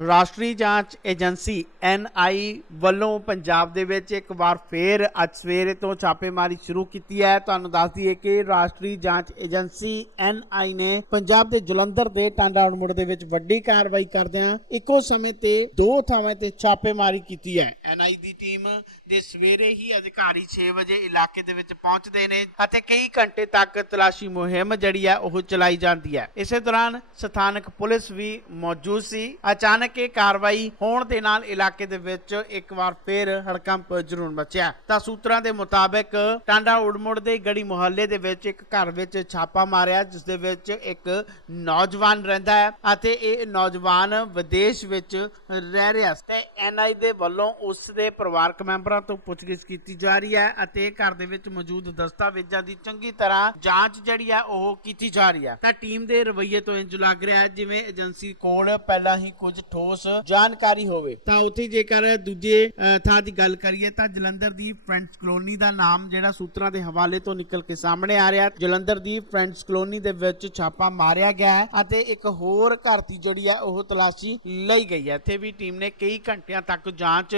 ਰਾਸ਼ਟਰੀ ਜਾਂਚ agency NI ਵੱਲੋਂ ਪੰਜਾਬ ਦੇ ਵਿੱਚ ਇੱਕ ਵਾਰ ਫੇਰ ਅੱਜ ਸਵੇਰੇ ਤੋਂ ਛਾਪੇਮਾਰੀ ਸ਼ੁਰੂ ਕੀਤੀ ਹੈ। ਤੁਹਾਨੂੰ ਦੱਸ ਦਈਏ ਕਿ ਰਾਸ਼ਟਰੀ ਜਾਂਚ ਏਜੰਸੀ ਐਨਆਈ ਨੇ ਪੰਜਾਬ ਦੇ ਜਲੰਧਰ ਦੇ ਟਾਂਡਾ ਉੜਮੁੜ ਦੇ ਵਿੱਚ ਵੱਡੀ ਕਾਰਵਾਈ ਕਰਦਿਆਂ ਇੱਕੋ ਸਮੇਂ ਤੇ ਦੋ ਥਾਵਾਂ ਤੇ ਛਾਪੇਮਾਰੀ ਕੀਤੀ ਹੈ। ਐਨਆਈ ਦੀ ਟੀਮ ਦੇ ਸਵੇਰੇ ਹੀ ਅਧਿਕਾਰੀ 6 ਵਜੇ ਇਲਾਕੇ ਦੇ ਵਿੱਚ ਪਹੁੰਚਦੇ ਨੇ ਅਤੇ ਕਈ ਘੰਟੇ ਤੱਕ ਤਲਾਸ਼ੀ ਮੁਹਿੰਮ ਜਿਹੜੀ ਹੈ ਉਹ ਚਲਾਈ ਜਾਂਦੀ ਹੈ। ਇਸੇ ਦੌਰਾਨ ਸਥਾਨਕ ਪੁਲਿਸ ਵੀ ਮੌਜੂਦ ਸੀ। ਅਚਾਨਕ ਇਹ ਕਾਰਵਾਈ ਹੋਣ ਦੇ ਨਾਲ ਇਲਾਕੇ ਦੇ ਵਿੱਚ ਇੱਕ ਵਾਰ ਫੇਰ ਹੜਕੰਪ ਜ਼ਰੂਰ ਮਚਿਆ। ਤਾਂ ਸੂਤਰਾਂ ਦੇ ਮੁਤਾਬਕ ਟਾਂਡਾ ਉੜਮੁੜ ਦੇ ਗੜੀ ਮੁਹੱਲੇ ਦੇ ਵਿੱਚ ਇੱਕ ਘਰ ਵਿੱਚ ਛਾਪਾ ਮਾਰਿਆ, ਜਿਸ ਦੇ ਵਿੱਚ ਇੱਕ ਨੌਜਵਾਨ ਰਹਿੰਦਾ ਹੈ ਅਤੇ ਇਹ ਨੌਜਵਾਨ ਵਿਦੇਸ਼ ਵਿੱਚ ਰਹਿ ਰਿਹਾ ਤੇ ਐਨਆਈ ਦੇ ਵੱਲੋਂ ਉਸ ਦੇ ਪਰਿਵਾਰਕ ਮੈਂਬਰਾਂ ਤੋਂ ਪੁੱਛਗਿੱਛ ਕੀਤੀ ਜਾ ਰਹੀ ਹੈ ਅਤੇ ਘਰ ਦੇ ਵਿੱਚ ਮੌਜੂਦ ਦਸਤਾਵੇਜ਼ਾਂ ਦੀ ਚੰਗੀ ਤਰ੍ਹਾਂ ਜਾਂਚ ਜਿਹੜੀ ਹੈ ਉਹ ਕੀਤੀ ਜਾ ਰਹੀ ਹੈ। ਤਾਂ ਟੀਮ ਦੇ ਰਵੱਈਏ ਤੋਂ ਇੰਜ ਲੱਗ ਰਿਹਾ ਹੈ, ਜਿਵੇਂ ਏਜੰਸੀ ਕੋਲ ਪਹਿਲਾਂ ਹੀ ਕੁਝ ਠੋਸ ਜਾਣਕਾਰੀ ਹੋਵੇ। ਤਾਂ ਉੱਥੇ ਜੇਕਰ ਦੂਜੇ ਥਾਂ ਦੀ ਗੱਲ ਕਰੀਏ ਤਾਂ ਜਲੰਧਰ ਦੀ ਫਰੈਂਡਸ ਕਲੋਨੀ ਦਾ ਨਾਮ ਜਿਹੜਾ ਸੂਤਰਾਂ ਦੇ ਹਵਾਲੇ ਤੋਂ ਨਿਕਲ ਕੇ ਸਾਹਮਣੇ ਆ ਰਿਹਾ। ਜਲੰਧਰ ਦੀ ਫਰੈਂਡਸ ਕਲੋਨੀ ਦੇ ਵਿੱਚ ਛਾਪਾ ਮਾਰਿਆ ਗਿਆ ਹੈ ਅਤੇ ਇੱਕ ਹੋਰ ਘਰ ਦੀ ਜਿਹੜੀ ਹੈ ਉਹ ਤਲਾਸ਼ੀ ਲਈ ਗਈ ਹੈ। ਇੱਥੇ ਵੀ ਟੀਮ ਨੇ ਕਈ ਘੰਟਿਆਂ ਤੱਕ ਜਾਂਚ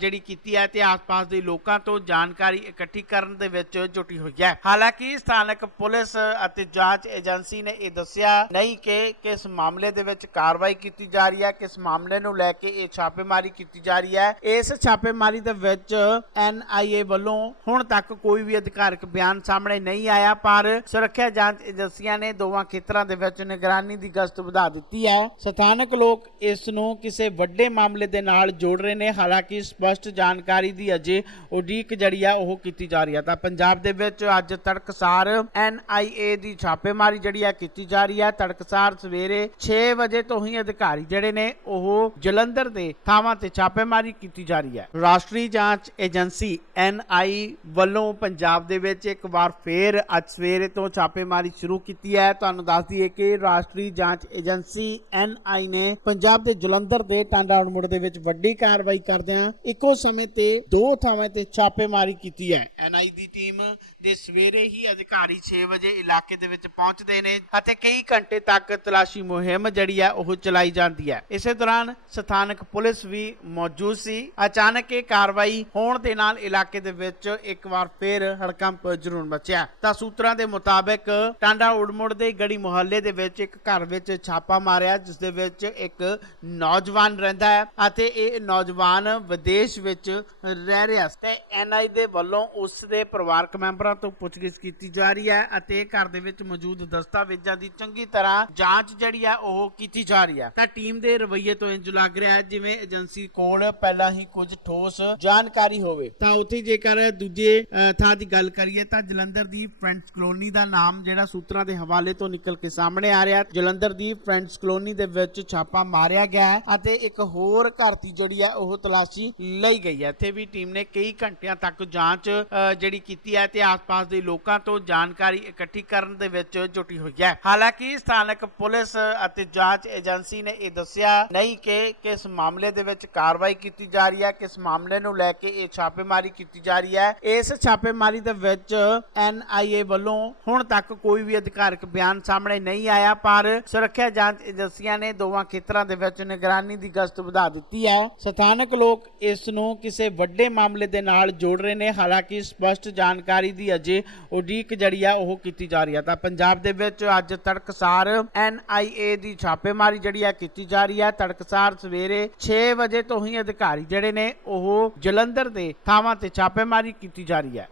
ਜਿਹੜੀ ਕੀਤੀ ਹੈ ਤੇ ਆਸ-ਪਾਸ ਦੇ ਲੋਕਾਂ ਤੋਂ ਜਾਣਕਾਰੀ ਇਕੱਠੀ ਕਰਨ ਦੇ ਵਿੱਚ ਜੁਟੀ ਹੋਈ ਹੈ। ਹਾਲਾਂਕਿ ਸਥਾਨਕ ਪੁਲਿਸ ਅਤੇ ਜਾਂਚ ਏਜੰਸੀ ਨੇ ਇਹ ਦੱਸਿਆ ਨਹੀਂ ਕਿ ਕਿਸ ਮਾਮਲੇ ਦੇ ਵਿੱਚ ਕਾਰਵਾਈ ਕੀਤੀ ਜਾ ਰਹੀ ਹੈ ਕਿਸ ਮਾਮਲੇ ਨੂੰ ਲੈ ਕੇ ਇਹ ਛਾਪੇਮਾਰੀ ਕੀਤੀ ਜਾ ਰਹੀ ਹੈ। ਇਸ ਛਾਪੇਮਾਰੀ ਦੇ ਵਿੱਚ ਐਨਆਈਏ ਵੱਲੋਂ ਹੁਣ ਤੱਕ ਕੋਈ ਵੀ ਅਧਿਕਾਰਕ ਬਿਆਨ ਸਾਹਮਣੇ ਨਹੀਂ ਆਇਆ, ਪਰ ਸੁਰੱਖਿਆ ਜਾਂਚ ਏਜੰਸੀਆਂ ਨੇ ਦੋਵਾਂ ਖੇਤਰਾਂ ਦੇ ਵਿੱਚ ਨਿਗਰਾਨੀ ਦੀ ਗਸ਼ਤ ਵਧਾ ਦਿੱਤੀ ਹੈ। ਸਥਾਨਕ ਲੋਕ ਇਸ ਨੂੰ ਕਿਸੇ ਵੱਡੇ ਮਾਮਲੇ ਦੇ ਨਾਲ ਜੋੜ ਰਹੇ ਨੇ। ਹਾਲਾਂਕਿ ਸਪਸ਼ਟ ਜਾਣਕਾਰੀ ਦੀ ਅਜੇ ਉਡੀਕ ਜਿਹੜੀ ਆ, ਉਹ ਕੀਤੀ ਜਾ ਰਹੀ ਹੈ ਤਾਂ ਪੰਜਾਬ ਦੇ ਵਿੱਚ ਅੱਜ ਤੜਕਸਾਰ ਐਨਆਈਏ ਦੀ ਛਾਪੇਮਾਰੀ ਜਿਹੜੀ ਆ, ਕੀਤੀ ਜਾ ਰਹੀ ਹੈ ਤੜਕਸਾਰ ਸਵੇਰੇ 6 ਵਜੇ ਤੋਂ ਹੀ ਅਧਿਕਾਰੀ ਜਿਹੜੇ ਨੇ ਉਹ ਜਲੰਧਰ ਦੇ ਥਾਵਾਂ ਤੇ ਛਾਪੇਮਾਰੀ ਕੀਤੀ ਜਾ ਰਹੀ ਹੈ। ਰਾਸ਼ਟਰੀ ਜਾਂਚ ਏਜੰਸੀ ਐਨਆਈ ਵੱਲੋਂ ਪੰਜਾਬ ਦੇ ਵਿੱਚ ਇੱਕ ਵਾਰ ਫੇਰ ਅੱਜ ਸਵੇਰੇ ਤੋਂ ਛਾਪੇਮਾਰੀ ਸ਼ੁਰੂ ਕੀਤੀ ਹੈ। ਤੁਹਾਨੂੰ ਦੱਸ ਦਈਏ ਕਿ ਰਾਸ਼ਟਰੀ ਜਾਂਚ ਏਜੰਸੀ ਐਨਆਈ ਨੇ ਪੰਜਾਬ ਦੇ ਜਲੰਧਰ ਦੇ ਟਾਂਡਾ ਉੜਮੁੜ ਦੇ ਵਿੱਚ ਵੱਡੀ ਕਾਰਵਾਈ ਕਰਦਿਆਂ ਇੱਕੋ ਸਮੇਂ ਤੇ ਦੋ ਥਾਵਾਂ ਤੇ ਛਾਪੇਮਾਰੀ ਕੀਤੀ ਹੈ। ਐਨਆਈ ਦੀ ਟੀਮ ਦੇ ਸਵੇਰੇ ਹੀ ਅਧਿਕਾਰੀ 6 ਵਜੇ ਇਲਾਕੇ ਦੇ ਵਿੱਚ ਪਹੁੰਚਦੇ ਨੇ ਅਤੇ ਕਈ ਘੰਟੇ ਤੱਕ ਤਲਾਸ਼ੀ ਮੁਹਿੰਮ ਜਿਹੜੀ ਹੈ ਉਹ ਚਲਾਈ ਜਾਂਦੀ ਹੈ। ਇਸੇ ਦੌਰਾਨ ਸਥਾਨਕ ਪੁਲਿਸ ਵੀ ਮੌਜੂਦ ਸੀ। ਅਚਾਨਕ ਇਹ ਕਾਰਵਾਈ ਹੋਣ ਦੇ ਨਾਲ ਇਲਾਕੇ ਦੇ ਵਿੱਚ ਇੱਕ ਵਾਰ ਫੇਰ ਹੜਕੰਪ ਜ਼ਰੂਰ ਮਚਿਆ। ਤਾਂ ਸੂਤਰਾਂ ਦੇ ਮੁਤਾਬਕ ਟਾਂਡਾ ਉੜਮੁੜ ਦੇ ਗੜੀ ਮੁਹੱਲੇ ਦੇ ਵਿੱਚ ਇੱਕ ਘਰ ਵਿੱਚ ਛਾਪਾ ਮਾਰਿਆ, ਜਿਸ ਦੇ ਵਿੱਚ ਇੱਕ ਨੌਜਵਾਨ ਰਹਿੰਦਾ ਹੈ ਅਤੇ ਇਹ ਨੌਜਵਾਨ ਵਿਦੇਸ਼ ਵਿੱਚ ਰਹਿ ਰਿਹਾ ਸੀ। ਤੇ ਐਨਆਈ ਦੇ ਵੱਲੋਂ ਉਸ ਦੇ ਪਰਿਵਾਰਕ ਮੈਂਬਰਾਂ ਤੋਂ ਪੁੱਛਗਿੱਛ ਕੀਤੀ ਜਾ ਰਹੀ ਹੈ ਅਤੇ ਘਰ ਦੇ ਵਿੱਚ ਮੌਜੂਦ ਦਸਤਾਵੇਜ਼ਾਂ ਦੀ ਚੰਗੀ ਤਰ੍ਹਾਂ ਜਾਂਚ ਜਿਹੜੀ ਹੈ ਉਹ ਕੀਤੀ ਜਾ ਰਹੀ ਹੈ। ਤਾਂ ਟੀਮ ਦੇ ਰਵੱਈਏ ਤੋਂ ਇੰਜ ਲੱਗ ਰਿਹਾ ਹੈ, ਜਿਵੇਂ ਏਜੰਸੀ ਕੋਲ ਪਹਿਲਾਂ ਹੀ ਕੁਝ ਠੋਸ ਜਾਣਕਾਰੀ ਹੋਵੇ। ਤਾਂ ਉੱਥੇ ਜੇਕਰ ਦੂਜੇ ਥਾਂ ਦੀ ਗੱਲ ਕਰੀਏ ਤਾਂ ਜਲੰਧਰ ਦੀ ਫਰੈਂਡਸ ਕਲੋਨੀ ਦਾ ਨਾਮ ਜਿਹੜਾ ਸੂਤਰਾਂ ਦੇ ਹਵਾਲੇ ਤੋਂ ਨਿਕਲ ਕੇ ਸਾਹਮਣੇ ਆ ਰਿਹਾ ਜਲੰਧਰ ਦੀ ਫਰੈਂਡਸ ਕਲੋਨੀ ਦੇ ਵਿੱਚ ਛਾਪਾ ਮਾਰਿਆ ਗਿਆ ਹੈ ਅਤੇ ਇੱਕ ਹੋਰ ਘਰ ਦੀ ਜਿਹੜੀ ਹੈ, ਉਹ ਤਲਾਸ਼ੀ ਲਈ ਗਈ ਹੈ। ਇੱਥੇ ਵੀ ਟੀਮ ਨੇ ਕਈ ਘੰਟਿਆਂ ਤੱਕ ਜਾਂਚ ਜਿਹੜੀ ਕੀਤੀ ਹੈ ਤੇ ਆਸ-ਪਾਸ ਦੇ ਲੋਕਾਂ ਤੋਂ ਜਾਣਕਾਰੀ ਇਕੱਠੀ ਕਰਨ ਦੇ ਵਿੱਚ ਜੁਟੀ ਹੋਈ ਹੈ। ਹਾਲਾਂਕਿ ਸਥਾਨਕ ਪੁਲਿਸ ਅਤੇ ਜਾਂਚ ਏਜੰਸੀ ਨੇ ਇਹ ਦੱਸਿਆ ਨਹੀਂ ਕਿ ਕਿਸ ਮਾਮਲੇ ਦੇ ਵਿੱਚ ਕਾਰਵਾਈ ਕੀਤੀ ਜਾ ਰਹੀ ਹੈ, ਕਿਸ ਮਾਮਲੇ ਨੂੰ ਲੈ ਕੇ ਇਹ ਛਾਪੇਮਾਰੀ ਕੀਤੀ ਜਾ ਰਹੀ ਹੈ। ਇਸ ਛਾਪੇਮਾਰੀ ਦੇ ਵਿੱਚ ਐਨਆਈਏ ਵੱਲੋਂ ਹੁਣ ਤੱਕ ਕੋਈ ਵੀ ਅਧਿਕਾਰਕ ਬਿਆਨ ਸਾਹਮਣੇ ਨਹੀਂ ਆਇਆ, ਪਰ ਸੁਰੱਖਿਆ ਜਾਂਚ ਏਜੰਸੀਆਂ ਨੇ ਦੋਵਾਂ ਖੇਤਰਾਂ ਦੇ ਵਿੱਚ ਨਿਗਰਾਨੀ ਦੀ ਗਸ਼ਤ ਵਧਾ ਦਿੱਤੀ ਹੈ। ਸਥਾਨਕ ਲੋਕ ਇਸ ਨੂੰ ਕਿਸੇ ਵੱਡੇ ਮਾਮਲੇ ਦੇ ਨਾਲ ਜੋੜ ਰਹੇ ਨੇ। ਹਾਲਾਂਕਿ ਸਪਸ਼ਟ ਜਾਣਕਾਰੀ ਦੀ ਅਜੇ ਉਡੀਕ ਜਿਹੜੀ ਆ, ਉਹ ਕੀਤੀ ਜਾ ਰਹੀ ਹੈ ਤਾਂ ਪੰਜਾਬ ਦੇ ਵਿੱਚ ਅੱਜ ਤੜਕਸਾਰ ਐਨਆਈਏ ਦੀ ਛਾਪੇਮਾਰੀ ਜਿਹੜੀ ਆ, ਕੀਤੀ ਜਾ ਰਹੀ ਹੈ ਤੜਕਸਾਰ ਸਵੇਰੇ 6 ਵਜੇ ਤੋਂ ਹੀ ਅਧਿਕਾਰੀ ਜਿਹੜੇ ਨੇ ਉਹ ਜਲੰਧਰ ਦੇ ਥਾਵਾਂ ਤੇ ਛਾਪੇਮਾਰੀ ਕੀਤੀ ਜਾ ਰਹੀ ਹੈ।